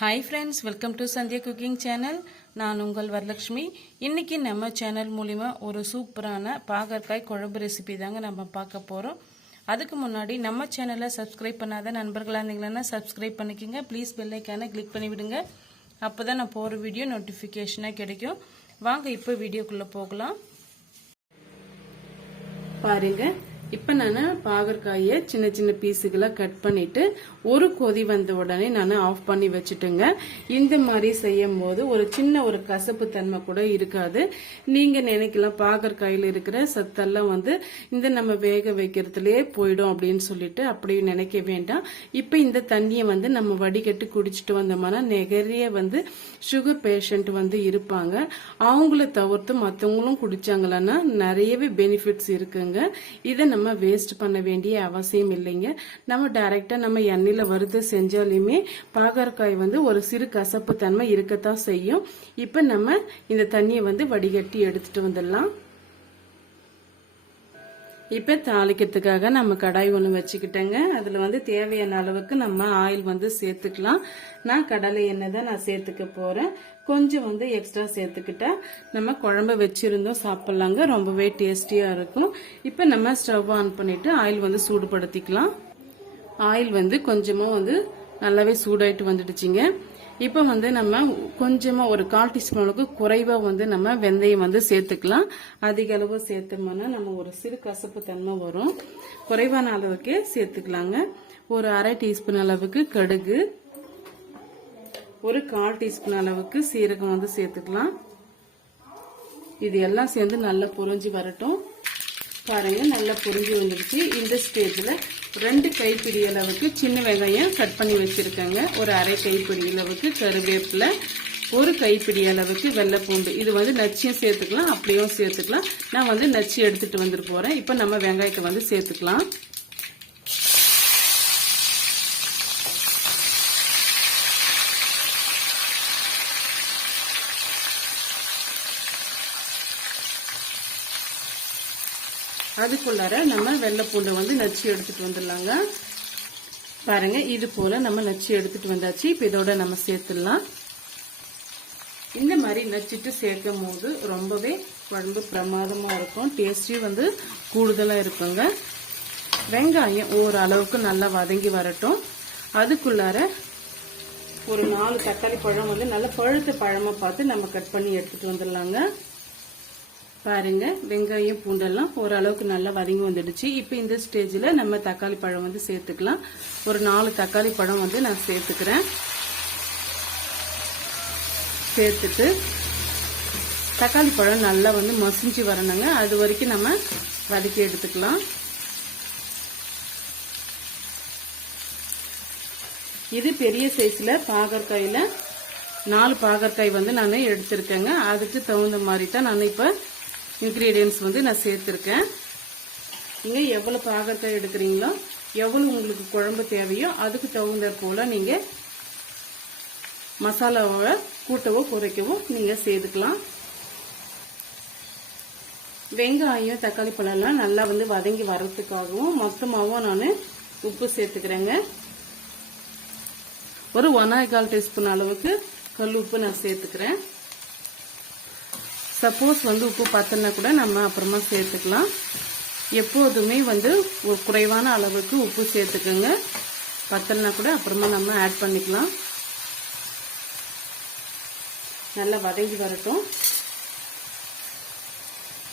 Hi friends welcome to Sandhya cooking channel நான் உங்கள் வரலட்சுமி. இன்றைக்கி நம்ம சேனல் மூலிமா ஒரு சூப்பரான பாகற்காய் குழம்பு ரெசிபி தாங்க நம்ம பார்க்க போகிறோம் அதுக்கு முன்னாடி நம்ம சேனலை சப்ஸ்கிரைப் பண்ணாத நண்பர்களாக இருந்தீங்கன்னா சப்ஸ்கிரைப் பண்ணிக்கோங்க. ப்ளீஸ் பெல்லைக்கான கிளிக் பண்ணிவிடுங்க அப்போ தான் நான் போகிற வீடியோ நோட்டிஃபிகேஷனாக கிடைக்கும். வாங்க இப்போ வீடியோக்குள்ளே போகலாம். பாருங்கள் இப்போ நான் பாகற்காயை சின்ன சின்ன பீஸுகளை கட் பண்ணிட்டு ஒரு கொதி வந்த உடனே நான் ஆஃப் பண்ணி வச்சுட்டுங்க. இந்த மாதிரி செய்யும் போது ஒரு சின்ன ஒரு கசப்பு தன்மை கூட இருக்காது. நீங்கள் நினைக்கலாம் பாகற்காயில் இருக்கிற சத்தெல்லாம் வந்து இந்த நம்ம வேக வைக்கிறதுலயே போயிடும் அப்படின்னு சொல்லிட்டு அப்படியே நினைக்க வேண்டாம். இப்போ இந்த தண்ணியை வந்து நம்ம வடிகட்டி குடிச்சிட்டு வந்தோம்னா நிறைய வந்து சுகர் பேஷண்ட் வந்து இருப்பாங்க. அவங்கள தவிர்த்து மற்றவங்களும் குடிச்சாங்களன்னா நிறையவே பெனிஃபிட்ஸ் இருக்குங்க. இதை நம்ம நம்ம வேஸ்ட் பண்ண வேண்டிய அவசியம் இல்லைங்க. நம்ம டைரக்டா நம்ம எண்ணெயில வறுத்து செஞ்சாலுமே பாகற்காய் வந்து ஒரு சிறு கசப்பு தன்மை இருக்கத்தான் செய்யும். இப்போ நம்ம இந்த தண்ணியை வந்து வடிகட்டி எடுத்துட்டு வந்துடலாம். இப்போ தாளிக்கிறதுக்காக நம்ம கடாய் ஒன்று வச்சுக்கிட்டேங்க. அதில் வந்து தேவையான அளவுக்கு நம்ம ஆயில் வந்து சேர்த்துக்கலாம். நான் கடலை எண்ணெய் தான் நான் சேர்த்துக்க போகிறேன் கொஞ்சம் வந்து எக்ஸ்ட்ரா சேர்த்துக்கிட்டா நம்ம குழம்பு வச்சுருந்தோம் சாப்பிட்லாங்க. ரொம்பவே டேஸ்டியாக இருக்கும். இப்போ நம்ம ஸ்டவ் ஆன் பண்ணிவிட்டு ஆயில் வந்து சூடுபடுத்திக்கலாம். ஆயில் வந்து கொஞ்சமாக வந்து நல்லாவே சூடாயிட்டு வந்துடுச்சிங்க. இப்போ வந்து நம்ம கொஞ்சமாக ஒரு கால் டீஸ்பூன் அளவுக்கு குறைவாக வந்து நம்ம வெந்தயம் வந்து சேர்த்துக்கலாம். அதிக அளவு சேர்த்தோம்னா நம்ம ஒரு சிறு கசப்பு தன்மை வரும். குறைவான அளவுக்கே சேர்த்துக்கலாங்க. ஒரு அரை டீஸ்பூன் அளவுக்கு கடுகு ஒரு கால் டீஸ்பூன் அளவுக்கு சீரகம் வந்து சேர்த்துக்கலாம். இது எல்லாம் சேர்ந்து நல்லா புரிஞ்சு வரட்டும். பாருங்க நல்லா புரிஞ்சு வந்துடுச்சு இந்த ஸ்டேஜில் ரெண்டு கைப்பிடி அளவுக்கு சின்ன வெங்காயம் கட் பண்ணி வச்சிருக்கேங்க. ஒரு அரை கைப்பிடி அளவுக்கு கருவேப்பிலை ஒரு கைப்பிடி அளவுக்கு வெள்ளைப்பூண்டு. இது வந்து நச்சியும் சேர்த்துக்கலாம் அப்படியும் சேர்த்துக்கலாம். நான் வந்து நச்சு எடுத்துகிட்டு வந்துட்டு போகிறேன் இப்போ நம்ம வெங்காயத்தை வந்து சேர்த்துக்கலாம். அதுக்குள்ளார நம்ம வெள்ளைப்பூண்டை வந்து நச்சு எடுத்துட்டு வந்துடலாங்க. பாருங்க இது போல நம்ம நச்சு எடுத்துட்டு வந்தாச்சு. இப்போ இதோட நம்ம சேர்த்துடலாம். இந்த மாதிரி நச்சுட்டு சேர்க்கும் போது ரொம்பவே உடம்பு பிரமாதமாக இருக்கும். டேஸ்டியும் வந்து கூடுதலாக இருக்குங்க. வெங்காயம் ஓரளவுக்கு நல்லா வதங்கி வரட்டும். அதுக்குள்ளார ஒரு நாலு தக்காளி பழம் வந்து நல்ல பழுத்த பழமாக பார்த்து நம்ம கட் பண்ணி எடுத்துட்டு வந்துடலாங்க. பாருங்க வெங்காயம் பூண்டெல்லாம் ஓரளவுக்கு நல்லா வதங்கி வந்துடுச்சு. இப்போ இந்த ஸ்டேஜில் நம்ம தக்காளி பழம் வந்து சேர்த்துக்கலாம். ஒரு நாலு தக்காளி பழம் வந்து நான் சேர்த்துக்கிறேன். சேர்த்துட்டு தக்காளி பழம் நல்லா வந்து மசிஞ்சு வரணுங்க. அது வரைக்கும் நம்ம வதக்கி எடுத்துக்கலாம். இது பெரிய சைஸில் பாகற்காயில் நாலு பாகற்காய் வந்து நான் எடுத்திருக்கேங்க. அதுக்கு தகுந்த மாதிரி தான் நான் இப்போ இன்க்ரீடியன்ஸ் வந்து நான் சேர்த்துருக்கேன். நீங்கள் எவ்வளோ பாகத்தை எடுக்கிறீங்களோ எவ்வளோ உங்களுக்கு குழம்பு தேவையோ அதுக்கு தகுந்த போல் நீங்கள் மசாலாவை கூட்டவோ குறைக்கவோ நீங்கள் சேர்த்துக்கலாம். வெங்காயம் தக்காளி பழம்லாம் நல்லா வந்து வதங்கி வர்றதுக்காகவும் மொத்தமாகவும் நான் உப்பு சேர்த்துக்கிறேங்க. ஒரு ஒன்னாய்கால் டீஸ்பூன் அளவுக்கு கல் உப்பு நான் சேர்த்துக்கிறேன். சப்போஸ் வந்து உப்பு பத்தனா கூட நம்ம அப்புறமா சேர்த்துக்கலாம். எப்போதுமே வந்து ஒரு குறைவான அளவுக்கு உப்பு சேர்த்துக்கோங்க. பத்தலைனா கூட அப்புறமா நம்ம ஆட் பண்ணிக்கலாம். நல்லா வதங்கி வரட்டும்.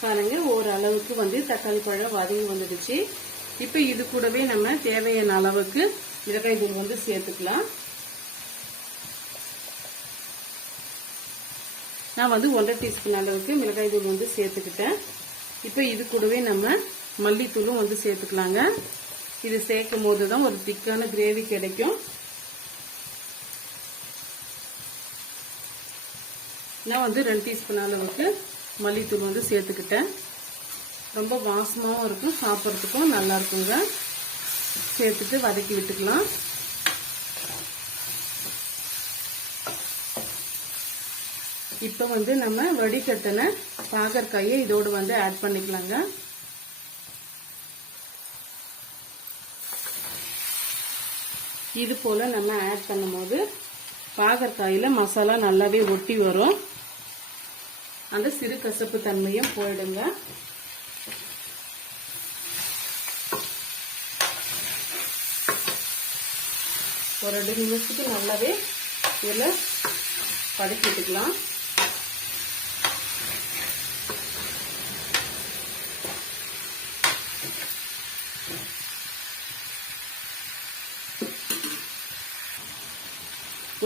பாருங்க ஓரளவுக்கு வந்து தக்காளி பழம் வதங்கி வந்துடுச்சு. இப்போ இது கூடவே நம்ம தேவையான அளவுக்கு மிளகாய் தூள் வந்து சேர்த்துக்கலாம். நான் வந்து ஒன்றரை டீஸ்பூன் அளவுக்கு மிளகாய் தூள் வந்து சேர்த்துக்கிட்டேன். இப்போ இது கூடவே நம்ம மல்லித்தூளும் வந்து சேர்த்துக்கலாங்க. இது சேர்க்கும் போது தான் ஒரு திக்கான கிரேவி கிடைக்கும். நான் வந்து ரெண்டு டீஸ்பூன் அளவுக்கு மல்லித்தூள் வந்து சேர்த்துக்கிட்டேன். ரொம்ப வாசமாகவும் இருக்கும் சாப்பிட்றதுக்கும் நல்லா இருக்குங்க. சேர்த்துட்டு வதக்கி விட்டுக்கலாம். இப்போ வந்து நம்ம வடிகட்டின பாகற்காயை இதோடு வந்து ஆட் பண்ணிக்கலாங்க. இது போல் நம்ம ஆட் பண்ணும்போது பாகற்காயில் மசாலா நல்லாவே ஒட்டி வரும். அந்த சிறு கசப்பு தன்மையும் போயிடுங்க. ஒரு ரெண்டு நிமிஷத்துக்கு நல்லாவே இதில் படைச்சிட்டுக்கலாம்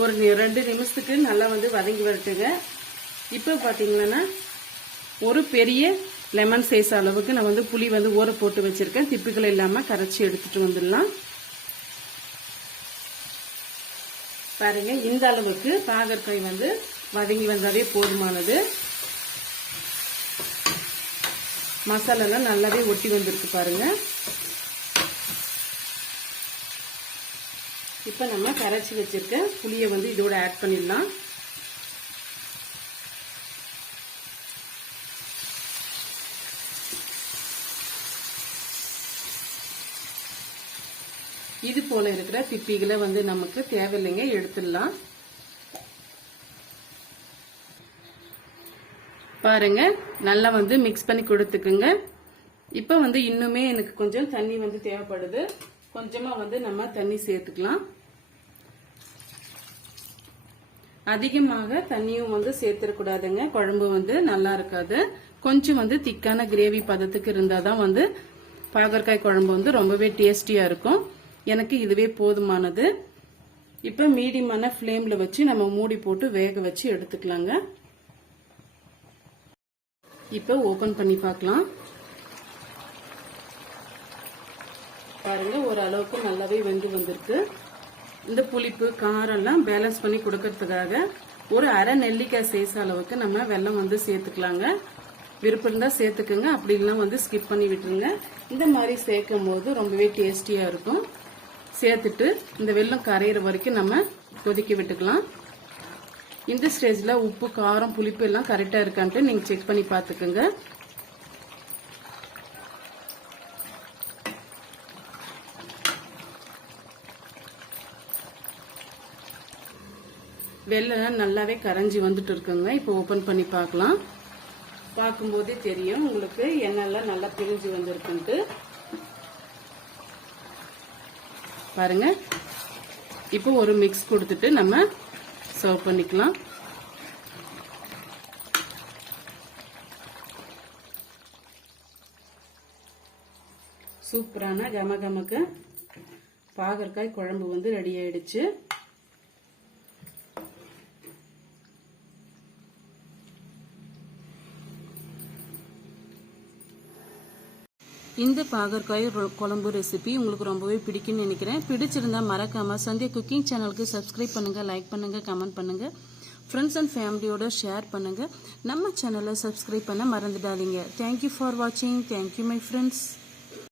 ஒரு ரெண்டு நிமிஷத்துக்கு நல்லா வந்து வதங்கி வரட்டுங்க. இப்போ பார்த்தீங்கன்னா ஒரு பெரிய லெமன் சைஸ் அளவுக்கு நான் வந்து புளி வந்து ஊற போட்டு வச்சுருக்கேன். திப்புகள் இல்லாமல் கரைச்சி எடுத்துகிட்டு வந்துடலாம். பாருங்கள் இந்த அளவுக்கு பாகற்காய் வந்து வதங்கி வந்தாலே போதுமானது. மசாலாலாம் நல்லாவே ஒட்டி வந்திருக்கு பாருங்கள் இப்போ நம்ம கரைச்சி வச்சுருக்க புளியை வந்து இதோட ஆட் பண்ணிடலாம். இது போல இருக்கிற பிப்பிகளை வந்து நமக்கு தேவையில்லைங்க எடுத்துடலாம். பாருங்க நல்லா வந்து மிக்ஸ் பண்ணி கொடுத்துக்குங்க. இப்போ வந்து இன்னுமே எனக்கு கொஞ்சம் தண்ணி வந்து தேவைப்படுது. கொஞ்சமா வந்து நம்ம தண்ணி சேர்த்துக்கலாம். அதிகமாக தண்ணியும் வந்து சேர்த்துடக்கூடாதுங்க. குழம்பு வந்து நல்லா இருக்காது. கொஞ்சம் வந்து திக்கான கிரேவி பதத்துக்கு இருந்தாதான் வந்து பாகற்காய் குழம்பு வந்து ரொம்பவே டேஸ்டியா இருக்கும். எனக்கு இதுவே போதுமானது. இப்போ மீடியமான ஃப்ளேமில் வச்சு நம்ம மூடி போட்டு வேக வச்சு எடுத்துக்கலாங்க. இப்போ ஓபன் பண்ணி பார்க்கலாம். பாருங்க ஒரு அளவுக்கு நல்லாவே வெந்து வந்திருக்கு. இந்த புளிப்பு காரம் எல்லாம் பேலன்ஸ் பண்ணி கொடுக்கறதுக்காக ஒரு அரை நெல்லிக்காய் சைஸ் அளவுக்கு நம்ம வெல்லம் வந்து சேர்த்துக்கலாங்க. விருப்பம் இருந்தால் சேர்த்துக்குங்க அப்படி வந்து ஸ்கிப் பண்ணி விட்டுருங்க. இந்த மாதிரி சேர்க்கும் போது ரொம்பவே டேஸ்டியாக இருக்கும். சேர்த்துட்டு இந்த வெள்ளம் கரையிற வரைக்கும் நம்ம கொதிக்க விட்டுக்கலாம். இந்த ஸ்டேஜில் உப்பு காரம் புளிப்பு எல்லாம் கரெக்டாக இருக்கான்ட்டு நீங்கள் செக் பண்ணி பார்த்துக்குங்க. வெள்ளெல்லாம் நல்லாவே கரைஞ்சி வந்துட்டு இருக்குங்க. இப்போ ஓப்பன் பண்ணி பார்க்கலாம். பார்க்கும்போதே தெரியும் உங்களுக்கு எண்ணெய்லாம் நல்லா பிரிஞ்சு வந்திருக்குன்ட்டு. பாருங்க. இப்போ ஒரு மிக்ஸ் கொடுத்துட்டு நம்ம சர்வ் பண்ணிக்கலாம். சூப்பரான கம கமக்க பாகற்காய் குழம்பு வந்து ரெடி ஆயிடுச்சு. இந்த பாகற்காய் குழம்பு ரெசிபி உங்களுக்கு ரொம்பவே பிடிக்கும்னு நினைக்கிறேன். பிடிச்சிருந்தா மறக்காமல் சந்தியா குக்கிங் சேனலுக்கு சப்ஸ்கிரைப் பண்ணுங்க லைக் பண்ணுங்கள் கமெண்ட் பண்ணுங்கள் ஃப்ரெண்ட்ஸ் அண்ட் ஃபேமிலியோட ஷேர் பண்ணுங்கள் நம்ம சேனலை சப்ஸ்கிரைப் பண்ண மறந்துடாதீங்க. தேங்க்யூ ஃபார் வாட்சிங் தேங்க்யூ மை ஃப்ரெண்ட்ஸ்